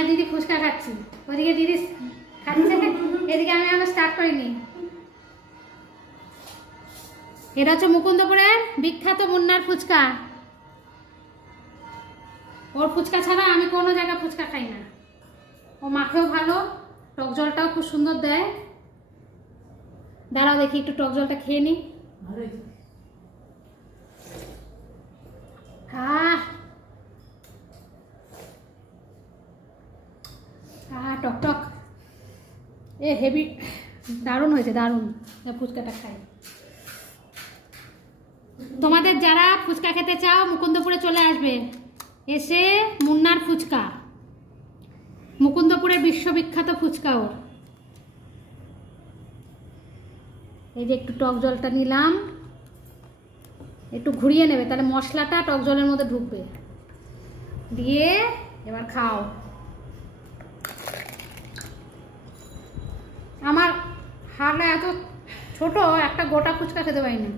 আর দিদি ফুচকা খাচ্ছি, ওদিকে দিদি খাচ্ছে, এদিকে আমি এখন স্টার্ট করিনি। এটা হচ্ছে মুকুন্দপুরের বিখ্যাত মুন্নার ফুচকা। ওর ফুচকা ছাড়া আমি কোনো জায়গায় ফুচকা খাই না। ও মাখেও ভালো, টক জলটাও খুব সুন্দর দেয়। দাঁড়াও দেখি একটু টক জলটা খেয়ে নি। টক টক, এ হেভি, দারুণ হয়েছে, দারুণ। ফুচকাটা খাই। তোমাদের যারা ফুচকা খেতে চাও মুকুন্দপুরে চলে আসবে, এসে মুন্নার ফুচকা, মুকুন্দপুরের বিশ্ববিখ্যাত ফুচকা ওর। এই যে একটু টক জলটা নিলাম, একটু ঘুরিয়ে নেবে, তাহলে মশলাটা টক জলের মধ্যে ঢুকবে। দিয়ে এবার খাও। আমার হাড়টা এত ছোট, একটা গোটা ফুচকা খেতে পারি না।